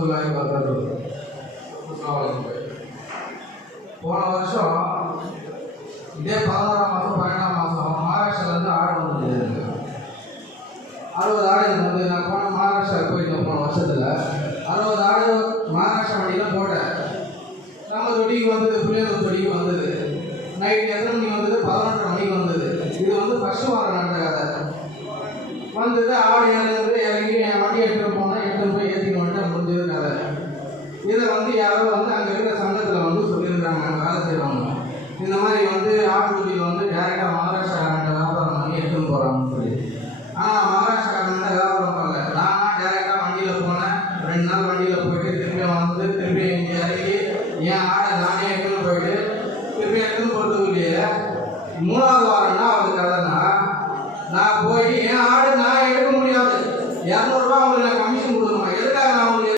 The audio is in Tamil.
வரமத்துல்லாஹி வபரகாத்துஹு. போன வருஷம் இதே 11ஆம் மாதம் 12ஆம் மாதம் மகாராஷ்டிராலேருந்து ஆடு வந்து 60 ஆடு வந்து நான் போன மகாராஷ்டிரா போயிருந்தேன். போன வருஷத்தில் 60 ஆடு மகாராஷ்டிரா வண்டியில் போட்டேன். நம்ம தொட்டிக்கு வந்தது, புளியந்தூர் தொட்டிக்கு வந்தது. நைட்டு எத்தனை மணிக்கு வந்தது? 11:30 மணிக்கு வந்தது. இது வந்து ஃபஸ்ட்டு வாரம் நடந்த கதை. வந்தது, ஆடு இறங்கி என் வண்டி எடுத்துகிட்டு போனால் எடுத்துகிட்டு போய் ஏற்றிட்டு வந்துட்டு முடிஞ்சது கதை. இதை வந்து யாரோ வந்து அங்கே இருக்கிற சங்கத்தில் வந்து சொல்லியிருக்கிறாங்க, வேலை செய்கிறவங்க. இந்த மாதிரி வந்து ஆட்டு தொட்டியில் வந்து டேரெக்டாக மகாராஷ்டிராக்காரன்ட்ட வியாபாரம் பண்ணி எடுத்துன்னு போகிறாங்கன்னு சொல்லி. ஆனால் மகாராஷ்டிராக்காரன்ட்ட வியாபாரம் பண்ணல. நான் டேரெக்டாக வண்டியில் போனேன். 2 நாள் வண்டியில் போயிட்டு திரும்பி வந்து திரும்பி இங்கே இறங்கி என் ஆடை நானே எடுத்துன்னு போயிட்டு திரும்பி எடுத்துன்னு போகிறதுக்கு இல்லையே. 3ஆவது வாரம்னா அது கதைன்னா நான் போய் என் ஆடு நான் எடுக்க முடியாது. 200